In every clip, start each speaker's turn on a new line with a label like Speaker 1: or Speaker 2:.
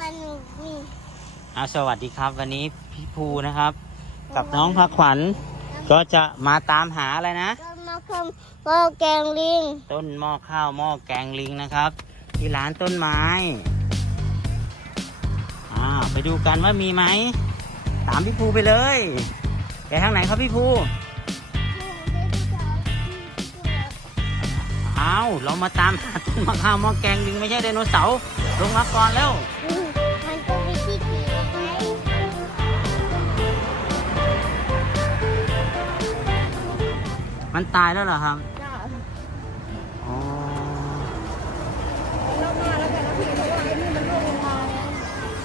Speaker 1: วันหนูมี
Speaker 2: อ่าสวัสดีครับวันนี้พี่ภูนะครับ กับน้องพักขวัญก็จะมาตามหาอะไรนะ
Speaker 1: ก็มาเพิ่มพ่อแกงลิง
Speaker 2: ต้นหม้อข้าวหม้อแกงลิงนะครับ ที่ร้านต้นไม้อ่าไปดูกันว่ามีไหมตามพี่ภูไปเลยไปทางไหนครับพี่ภูอ้าวเรามาตามหาต้นมะข้าวหม้อแกงลิงไม่ใช่ไดโนเสาร์ลงมาก่อนแล้ว
Speaker 1: มัน
Speaker 2: ตายแล้วเหรอครับ
Speaker 3: จ้า
Speaker 2: อ๋อ
Speaker 3: แล้วมาแล้วกันนะพี่เพราะว่าไอ้นี่มันร่วงลงมาไง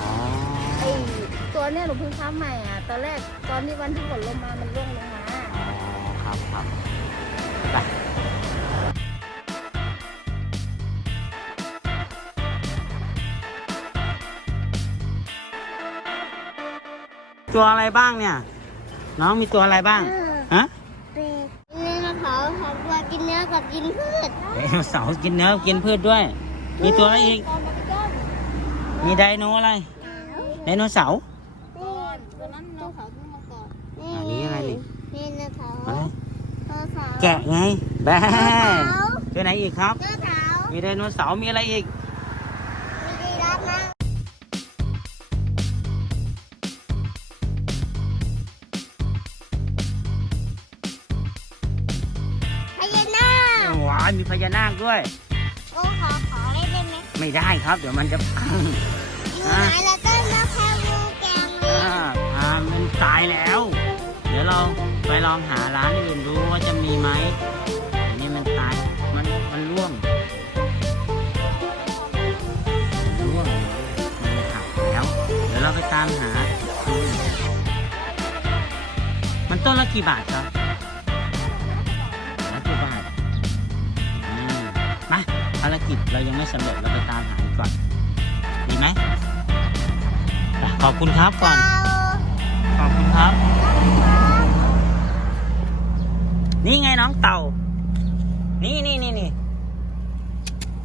Speaker 2: อ๋อ
Speaker 3: ไอ้ตัวเนี้ยหนูเพิ่งทำใหม่อะ ตอนแรกตอนที่วันที่ฝนลงมา มันร่วงลงมา
Speaker 2: อ๋อครับครับไปตัวอะไรบ้างเนี่ย น้องมีตัวอะไรบ้างฮะ
Speaker 1: เป็ดนี่นะเขาเขาว่า กินเนื้อกับกินพืช
Speaker 2: ไดโนเสาร์กินเนื้อกินพืชด้วย มีตัวอะไรอีก
Speaker 3: ตอนมันก้อน
Speaker 2: มีไดโนอะไร ไดโนเสาร์
Speaker 3: ก่อนตัวนั้นเราเขาเพิ่งมาก่อน
Speaker 2: อันนี้อะไรนี่
Speaker 1: นี่นะเขา
Speaker 2: อะไร
Speaker 1: ตัวเสา
Speaker 2: แกะไงแบะ
Speaker 1: เสา
Speaker 2: ตัวไหนอีกครับ
Speaker 1: ตัวเสา
Speaker 2: มีไดโนเสาร์มีอะไรอีก
Speaker 1: มีดีรับนะ
Speaker 2: มีพญานาคด้วย
Speaker 1: โอ้ขอขอเล่นได้ไหม
Speaker 2: ไม่ได้ครับ เดี๋ยวมันจะพัง
Speaker 1: อยู่ไหนแล้วก็มาแค่วูแกงลิ
Speaker 2: อ่างอ่ามันตายแล้ว เดี๋ยวเราไปลองหาร้านอื่นดูว่าจะมีไหมอันนี้มันตาย มันมันร่วงมันร่วงมันหักแล้ว เดี๋ยวเราไปตามหาดูมันต้นละกี่บาทครับ มาภารกิจเรายังไม่สำเร็จเราไปตามหาอีกก่อน ดีไหมไปขอบคุณครับก่อน ขอบคุณครับ นี่ไงน้องเต่า นี่นี่นี่นี่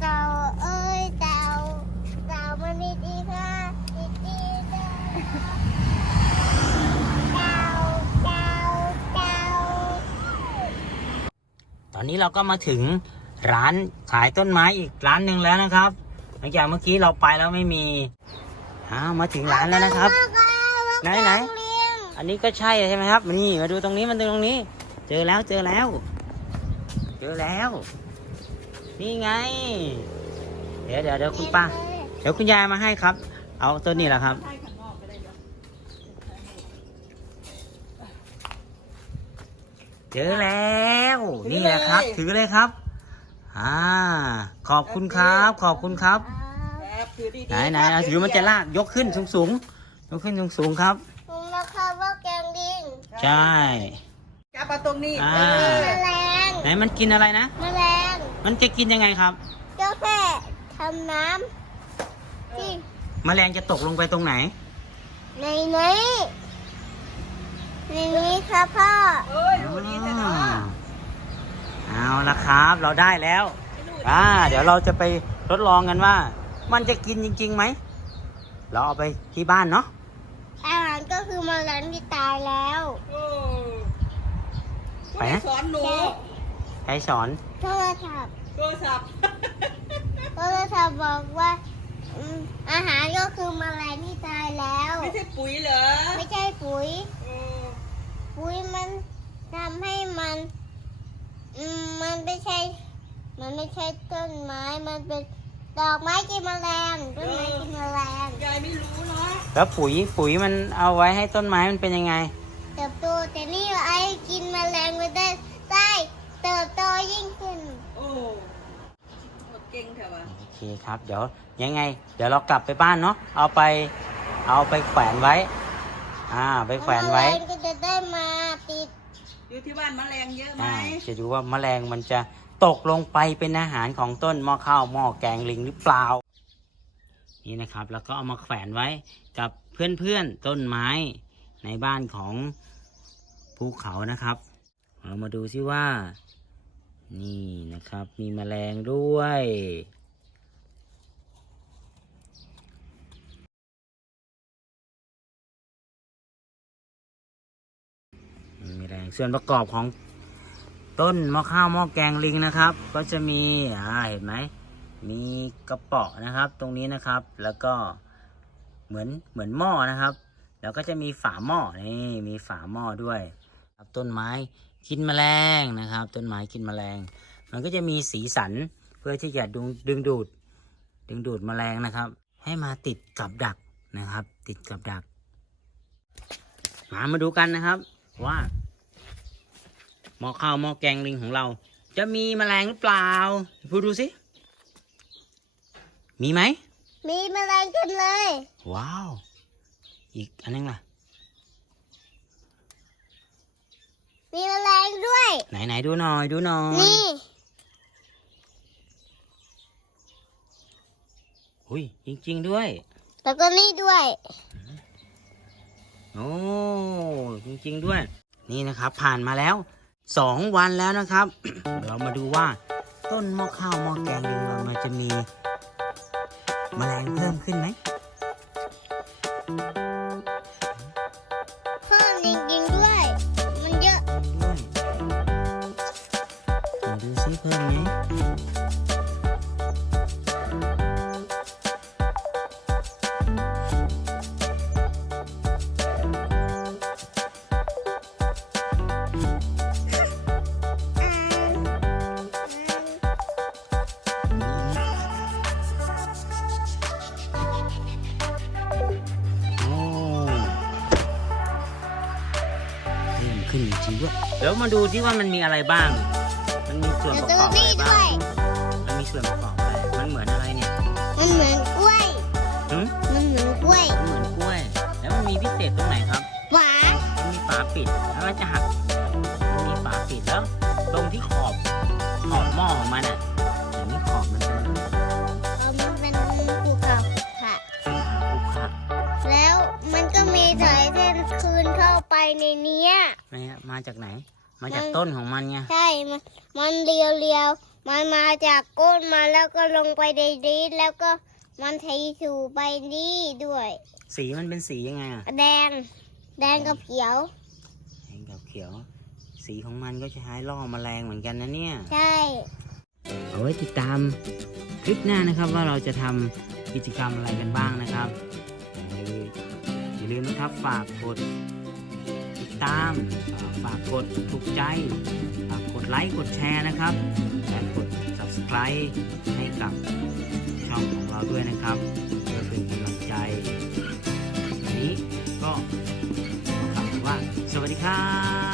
Speaker 1: เต่าเอ้ยเต่าเต่ามันดีดีค่ะดีดีเต่าเต่าเต่า
Speaker 2: ตอนนี้เราก็มาถึง ร้านขายต้นไม้อีกร้านหนึ่งแล้วนะครับหลังจากเมื่อกี้เราไปแล้วไม่มีอ้าวมาถึงร้านแล้วนะครับ ไหนไหนอันนี้ก็ใช่ใช่ไหมครับนี่มาดูตรงนี้มันตรงนี้ เจอแล้วเจอแล้ว เจอแล้ว นี่ไง เดี๋ยวเดี๋ยวเดี๋ยวคุณป้า เดี๋ยวคุณยายมาให้ครับ เอาตัวนี้แหละครับเจอแล้ว นี่แหละครับ ถือเลยครับ อ่า ขอบคุณครับ ขอบคุณครับ
Speaker 3: แบบถือดี
Speaker 2: ไหนไหนเอาถือมันจะลากยกขึ้นสูงสูงๆยกขึ้นสูงสูงๆครับ
Speaker 1: ผมนะคะว่าแกงลิง
Speaker 2: ใช่
Speaker 3: จับมาตรงนี้
Speaker 2: อ่า
Speaker 3: เออ
Speaker 1: แมลง
Speaker 2: ไหนมันกินอะไรนะ
Speaker 1: แมลง
Speaker 2: มันจะกินยังไงครับ
Speaker 1: ก็แค่ทำน้ำที่
Speaker 2: แมลงจะตกลงไปตรงไหน
Speaker 1: ในนี้ในนี้ครับพ่อ
Speaker 3: เอ้ยดูดีแต่เนาะ
Speaker 2: เอาละครับเราได้แล้วอ่าเดี๋ยวเราจะไปทดลองกันว่า มันจะกินจริงๆไหม เราเอาไปที่บ้านเนาะ
Speaker 1: อาหารก็คือแมลงที่ตายแล้ว
Speaker 3: โอ้
Speaker 2: ไปนะ
Speaker 3: สอนหนู
Speaker 2: ใครสอน
Speaker 1: โทรศัพท์
Speaker 3: โทรศัพท์
Speaker 1: โทรศัพท์บอกว่าอืมอาหารก็คือแมลงที่ตายแล้ว
Speaker 3: ไม่ใช่ปุ๋ยเหรอ
Speaker 1: ไม่ใช่ปุ๋ย
Speaker 3: โอ้
Speaker 1: ปุ๋ยมันทำให้มันอื มมันไม่ใช่ มันไม่ใช่ต้นไม้ มันเป็นดอกไม้กินแมลงต้นไม้กินแมลง
Speaker 3: ยายไม่รู้เนาะ
Speaker 2: แล้วปุ๋ยปุ๋ยมันเอาไว้ให้ต้นไม้มันเป็นยังไง
Speaker 1: เติบโตแต่นี่ไอ้กินแมลงมันได้ได้เติบโตยิ่งขึ้น
Speaker 3: โอ้หมดเก่งแถวะ
Speaker 2: โอเคครับ เดี๋ยวยังไง เดี๋ยวเรากลับไปบ้านเนาะเอาไปเอาไปแขวนไว้ อ่า ไปแขวนไว้
Speaker 1: แมลงก็จะได้มาติด
Speaker 3: อยู่ที่บ้านแมลงเยอะไหม
Speaker 2: อ่าจะดูว่าแมลงมันจะตกลงไปเป็นอาหารของต้นหม้อข้าวหม้อแกงลิงหรือเปล่า นี่นะครับ แล้วก็เอามาแขวนไว้กับเพื่อนๆต้นไม้ในบ้านของภูเขานะครับ เรามาดูซิว่า นี่นะครับ มีแมลงด้วย แดงส่วนประกอบของต้นหม้อข้าวหม้อแกงลิงนะครับ ก็จะมีอ่าเห็นไหมมีกระเป๋อนะครับ ตรงนี้นะครับ แล้วก็เหมือนเหมือนหม้อนะครับ แล้วก็จะมีฝาหม้อนี่มีฝาหม้อด้วยครับต้นไม้กินแมลงนะครับ ต้นไม้กินแมลง มันก็จะมีสีสันเพื่อที่จะดึงดึงดูด ดึงดูดแมลงนะครับ ให้มาติดกับดักนะครับ ติดกับดักมามาดูกันนะครับว่า หม้อข้าวหม้อแกงลิงของเรา จะมีแมลงหรือเปล่าพูดดูสิ มีไหม
Speaker 1: มีแมลงเต็มเลย
Speaker 2: ว้าว อีกอันนึงล่ะ
Speaker 1: มีแมลงด้วย
Speaker 2: ไหนไหนดูหน่อยดูหน่อย
Speaker 1: นี่
Speaker 2: อุ้ยจริง ๆ ด้วย
Speaker 1: แล้วก็นี่ด้วย
Speaker 2: โอ้ จริง ๆ ด้วย นี่นะครับ ผ่านมาแล้ว สองวันแล้วนะครับ เรามาดูว่าต้นหม้อข้าวหม้อแกงลิงเรามันจะมีแมลงเพิ่มขึ้นไหม
Speaker 1: เพิ่มจริงๆด้วย มันเยอะ
Speaker 2: ด้วยมาดูซิเพิ่มไหม เดี๋ยวมาดูที่ว่ามันมีอะไรบ้าง มันมีส่วน
Speaker 1: เดี๋ยว
Speaker 2: ประ
Speaker 1: ดู
Speaker 2: กอบอะไร
Speaker 1: นี่ด้
Speaker 2: บ้า
Speaker 1: วย
Speaker 2: งมันมีส่วนประกอบอะไร มันเหมือนอะไรเนี่ย
Speaker 1: มันเหมือนกล้วย
Speaker 2: หึ
Speaker 1: มันเหมือนกล้วย
Speaker 2: มันเหมือนกล้วย แล้วมันมีพิเศษตรงไหนครับ
Speaker 1: หวาน
Speaker 2: มันมีฝาปิด แล้วมันจะหัก จากไหน มาจาก
Speaker 1: มัน
Speaker 2: ต้นของมันไง
Speaker 1: ใช่ มันมันเรียวเรียวๆมันมาจากก้นมาแล้วก็ลงไปในนี้แล้วก็มันทีสู่ไปนี่ด้วย
Speaker 2: สีมันเป็นสียังไงอะ
Speaker 1: แดง แดงกับเขียว
Speaker 2: แดงกับเขียว สีของมันก็จะใช้ล่อแมลงเหมือนกันนะเนี่ย
Speaker 1: ใช่
Speaker 2: เอาไว้ติดตามคลิปหน้านะครับว่าเราจะทำกิจกรรมอะไรกันบ้างนะครับอย่าลืมนะครับฝากกด ตามฝากกดถูกใจฝากกดไลค์กดแชร์นะครับและกด subscribe ให้กับช่องของเราด้วยนะครับเพื่อเป็นกำลังใจวันนี้ก็ขอกล่าวคำว่า สวัสดีครับ